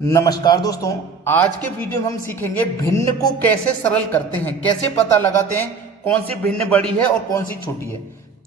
नमस्कार दोस्तों, आज के वीडियो में हम सीखेंगे भिन्न को कैसे सरल करते हैं, कैसे पता लगाते हैं कौन सी भिन्न बड़ी है और कौन सी छोटी है।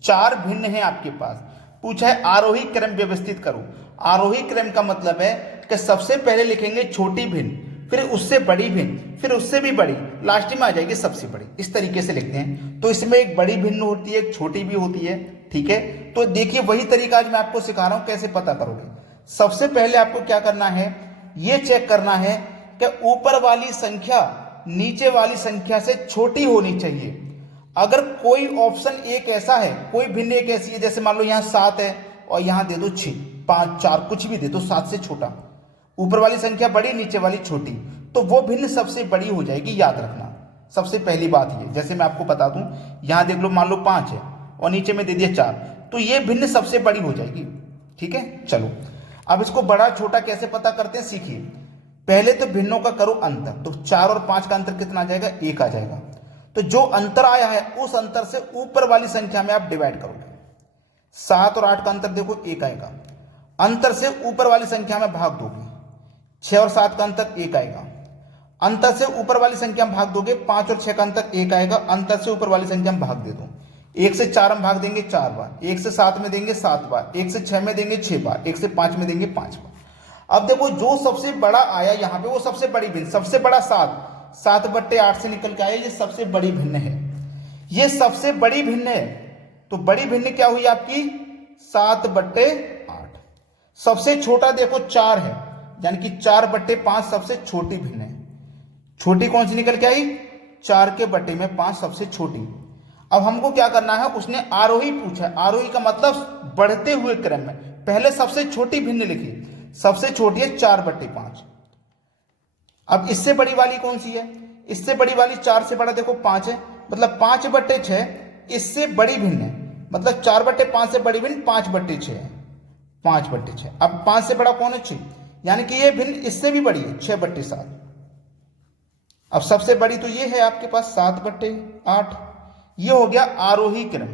चार भिन्न है आपके पास। पूछा है आरोही क्रम व्यवस्थित करो। आरोही क्रम का मतलब है कि सबसे पहले लिखेंगे छोटी भिन्न, फिर उससे बड़ी भिन्न, फिर उससे भी बड़ी, लास्ट में आ जाएगी सबसे बड़ी। इस तरीके से लिखते हैं। तो इसमें एक बड़ी भिन्न होती है, एक छोटी भी होती है। ठीक है, तो देखिए वही तरीका आज मैं आपको सिखा रहा हूं कैसे पता करोगे। सबसे पहले आपको क्या करना है, ये चेक करना है कि ऊपर वाली संख्या नीचे वाली संख्या से छोटी होनी चाहिए। अगर कोई ऑप्शन एक ऐसा है, कोई भिन्न एक ऐसी है, जैसे मान लो यहां 7 है और यहां दे दो 6, 5, 4 कुछ भी दे दो, 7 से छोटा, ऊपर वाली संख्या बड़ी नीचे वाली छोटी, तो वो भिन्न सबसे बड़ी हो जाएगी। याद रखना सबसे पहली बात ये। जैसे मैं आपको बता दूं, यहां देख लो, मान लो 5 है और नीचे में दे दिया 4, तो ये भिन्न सबसे बड़ी हो जाएगी। ठीक है, चलो अब इसको बड़ा छोटा कैसे पता करते हैं सीखिए। पहले तो भिन्नों का करो अंतर, तो 4 और 5 का अंतर कितना आ जाएगा, 1 आ जाएगा। तो जो अंतर आया है उस अंतर से ऊपर वाली संख्या में आप डिवाइड करोगे। 7 और 8 का अंतर देखो 1 आएगा, अंतर से ऊपर वाली संख्या में भाग दोगे। 6 और 7 का अंतर 1 आएगा, अंतर से ऊपर वाली संख्या में भाग दोगे। 5 और 6 का अंतर 1 आएगा, अंतर से ऊपर वाली संख्या में भाग दे दो। 1 से 4 हम भाग देंगे 4 बार, 1 से 7 में देंगे 7 बार, 1 से 6 में देंगे 6 बार, 1 से 5 में देंगे 5 बार। अब देखो जो सबसे बड़ा आया यहां पे वो सबसे बड़ी भिन्न, सबसे बड़ा 7/8 से निकल के आया, ये सबसे बड़ी भिन्न है। ये सबसे बड़ी भिन्न है। तो बड़ी भिन्न क्या हुई आपकी, 7/8। सबसे छोटा देखो 4 है, यानी कि 4/5 सबसे छोटी भिन्न है। छोटी कौन सी निकल के आई, 4/5 सबसे छोटी। अब हमको क्या करना है, उसने आरोही पूछा है। आरोही का मतलब बढ़ते हुए क्रम में। पहले सबसे छोटी भिन्न लिखी, सबसे छोटी है 4/5। अब इससे बड़ी वाली कौन सी है, इससे बड़ी वाली 4 से बड़ा देखो 5 है, मतलब 5/6 इससे बड़ी भिन्न है। मतलब 4/5 से बड़ी भिन्न 5/6 है, 5/6। अब 5 से बड़ा कौन है, 6, यानी कि ये भिन्न इससे भी बड़ी है, 6/7। अब सबसे बड़ी तो ये है आपके पास 7/8। ये हो गया आरोही क्रम।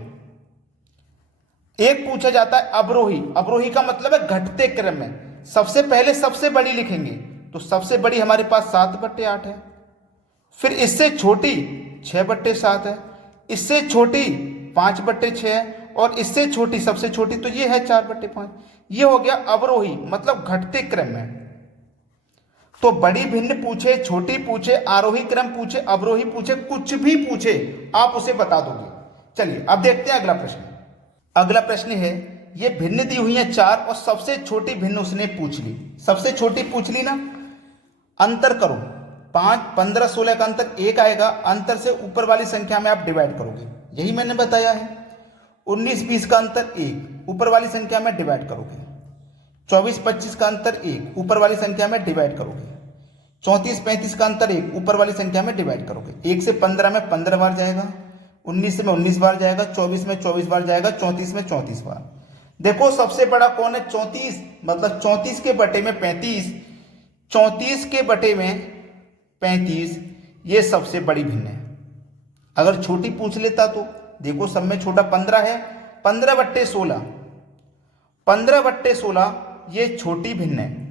एक पूछा जाता है अवरोही। अवरोही का मतलब है घटते क्रम में। सबसे पहले सबसे बड़ी लिखेंगे, तो सबसे बड़ी हमारे पास 7/8 है, फिर इससे छोटी 6/7 है, इससे छोटी 5/6 है, और इससे छोटी सबसे छोटी तो ये है 4/5। ये हो गया अवरोही, मतलब घटते क्रम में। तो बड़ी भिन्न पूछे, छोटी पूछे, आरोही क्रम पूछे, अवरोही पूछे, कुछ भी पूछे आप उसे बता दोगे। चलिए अब देखते हैं अगला प्रश्न। अगला प्रश्न है, ये भिन्न दी हुई है 4 और सबसे छोटी भिन्न उसने पूछ ली। सबसे छोटी पूछ ली ना, अंतर करो। 5, 15, 16 का अंतर 1 आएगा, अंतर से ऊपर वाली संख्या में आप डिवाइड करोगे, यही मैंने बताया है। 19, 20 का अंतर 1, ऊपर वाली संख्या में डिवाइड करोगे। 24, 25 का अंतर 1, ऊपर वाली संख्या में डिवाइड करोगे। 34, 35 का अंतर 1, ऊपर वाली संख्या में डिवाइड करोगे। 1 से 15 में 15 बार जाएगा, 19 में 19 बार जाएगा, 24 में 24 बार जाएगा, 34 में 34 बार। देखो सबसे बड़ा कौन है, 34, मतलब 34 के बटे में 35, 34 के बटे में 35, ये सबसे बड़ी भिन्न है। अगर छोटी पूछ लेता तो देखो सब में छोटा 15 है, 15/16, 15/16 ये छोटी भिन्न है।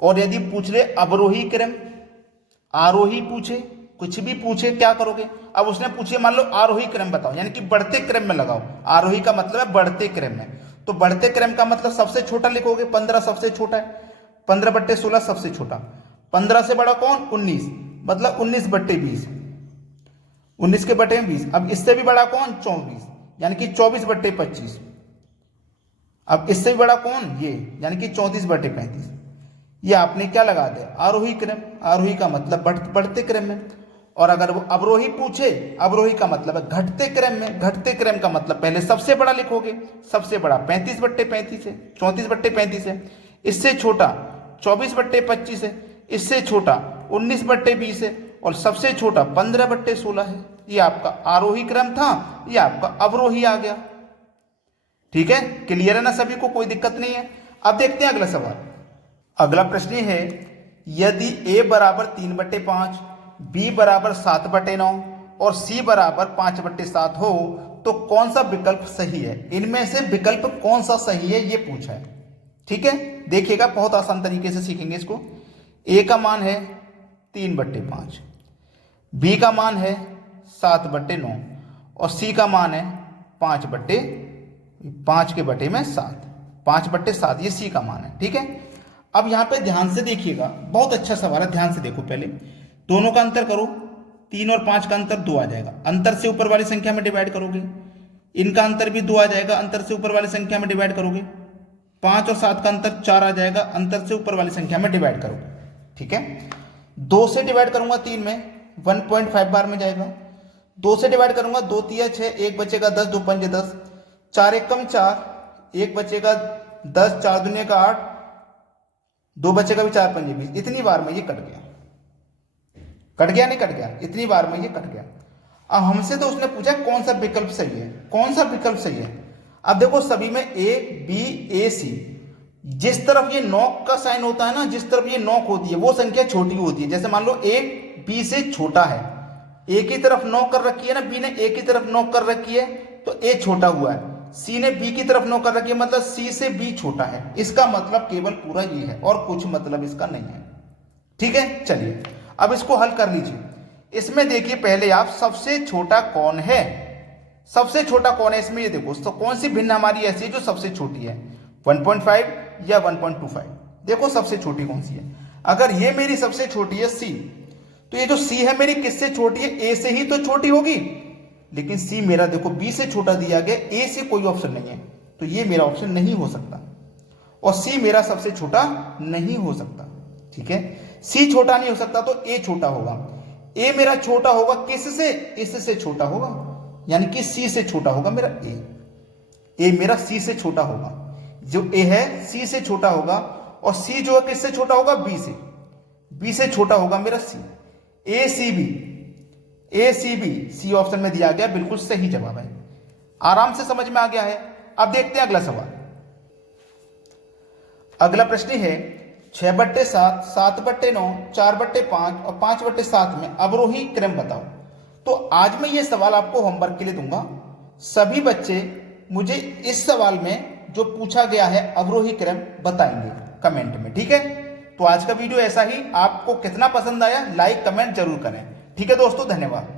और यदि पूछ ले अवरोही क्रम, आरोही पूछे, कुछ भी पूछे, क्या करोगे। अब उसने पूछे मान लो आरोही क्रम बताओ, यानी कि बढ़ते क्रम में लगाओ। आरोही का मतलब है बढ़ते क्रम में, तो बढ़ते क्रम का मतलब सबसे छोटा लिखोगे। 15 सबसे छोटा है, 15/16 सबसे छोटा। 15 से बड़ा कौन, 19, मतलब 19/20, 19 के बटे में 20। अब इससे भी बड़ा कौन, 24, यानी कि 24/25। अब इससे भी बड़ा कौन, ये, यानी कि 34/35। ये आपने क्या लगा दिया, आरोही क्रम। आरोही का मतलब बढ़ते क्रम में। और अगर वो अवरोही पूछे, अवरोही का मतलब है घटते क्रम में। घटते क्रम का मतलब पहले सबसे बड़ा लिखोगे। सबसे बड़ा 35/35 है, 34/35 है, इससे छोटा 24/25 है, इससे छोटा 19/20 है, और सबसे छोटा 15/16 है। ये आपका आरोही क्रम था, ये आपका अवरोही आ गया। ठीक है, क्लियर है ना सभी को, कोई दिक्कत नहीं है। अब देखते हैं अगला सवाल। अगला प्रश्न है, यदि a बराबर 3/5, b बराबर 7/9 और c बराबर 5/7 हो तो कौन सा विकल्प सही है। इनमें से विकल्प कौन सा सही है ये पूछा है। ठीक है, देखिएगा बहुत आसान तरीके से सीखेंगे इसको। ए का मान है 3/5, बी का मान है 7/9 और सी का मान है 5 के बटे में 7, 5/7 ये सी का मान है। ठीक है, अब यहाँ पे ध्यान से देखिएगा, बहुत अच्छा सवाल है, ध्यान से देखो। पहले दोनों का अंतर करो, 3 और 5 का अंतर 2 आ जाएगा, अंतर से ऊपर वाली संख्या में डिवाइड करोगे, इनका अंतर भी 2 आ जाएगा, अंतर से ऊपर वाली संख्या में डिवाइड करोगे, 5 और 7 का अंतर 4 आ जाएगा, अंतर से ऊपर वाली संख्या में डिवाइड करोगे। ठीक है, 2 से डिवाइड करूंगा 3 में 1.5 बार में जाएगा, 2 से डिवाइड करूंगा 2 3 6, 1 बचेगा 10, 2 5 10, 4 1 4, 1 बचेगा 10, 4 दूनी 8, 2 बचेगा भी 4 5 20, इतनी बार में ये कट गया। कट गया नहीं कट गया, इतनी बार में ये कट गया। अब हमसे तो उसने पूछा कौन सा विकल्प सही है, कौन सा विकल्प सही है। अब देखो सभी में ए बी ए सी, जिस तरफ ये नॉक का साइन होता है ना, जिस तरफ ये नॉक होती है वो संख्या छोटी होती है। जैसे मान लो ए बी से छोटा है, ए की तरफ नॉक कर रखी है ना, बी ने ए की तरफ नॉक कर रखी है तो ए छोटा हुआ है, सी ने बी की तरफ नॉक कर रखी है मतलब सी से बी छोटा है। इसका मतलब केवल पूरा ये है और कुछ मतलब इसका नहीं है। ठीक है, चलिए अब इसको हल कर लीजिए। इसमें देखिए पहले आप सबसे छोटा कौन है, सबसे छोटा कौन है इसमें, ये देखो तो कौन सी भिन्न हमारी ऐसी है जो सबसे छोटी है, 1.5 या 1.25। देखो सबसे छोटी कौन सी है। अगर ये मेरी सबसे छोटी है सी, तो ये जो सी है मेरी किससे छोटी है, ए से ही तो छोटी होगी। लेकिन सी मेरा देखो बी से छोटा दिया गया, ए से कोई ऑप्शन नहीं है, तो ये मेरा ऑप्शन नहीं हो सकता और सी मेरा सबसे छोटा नहीं हो सकता। ठीक है, सी छोटा नहीं हो सकता तो ए छोटा होगा। ए मेरा छोटा होगा किससे, इससे छोटा होगा, यानी कि सी से छोटा होगा मेरा ए। ए मेरा सी से छोटा होगा, जो ए है सी से छोटा होगा और सी जो है किससे छोटा होगा, बी से। बी से छोटा होगा मेरा सी। ए सी बी, ए सी बी सी ऑप्शन में दिया गया, बिल्कुल सही जवाब है। आराम से समझ में आ गया है। अब देखते हैं अगला सवाल। अगला प्रश्न है 6/7, 7/9, 4/5 और 5/7 में अवरोही क्रम बताओ। तो आज मैं ये सवाल आपको होमवर्क के लिए दूंगा। सभी बच्चे मुझे इस सवाल में जो पूछा गया है अवरोही क्रम बताएंगे कमेंट में। ठीक है, तो आज का वीडियो ऐसा ही। आपको कितना पसंद आया लाइक कमेंट जरूर करें। ठीक है दोस्तों, धन्यवाद।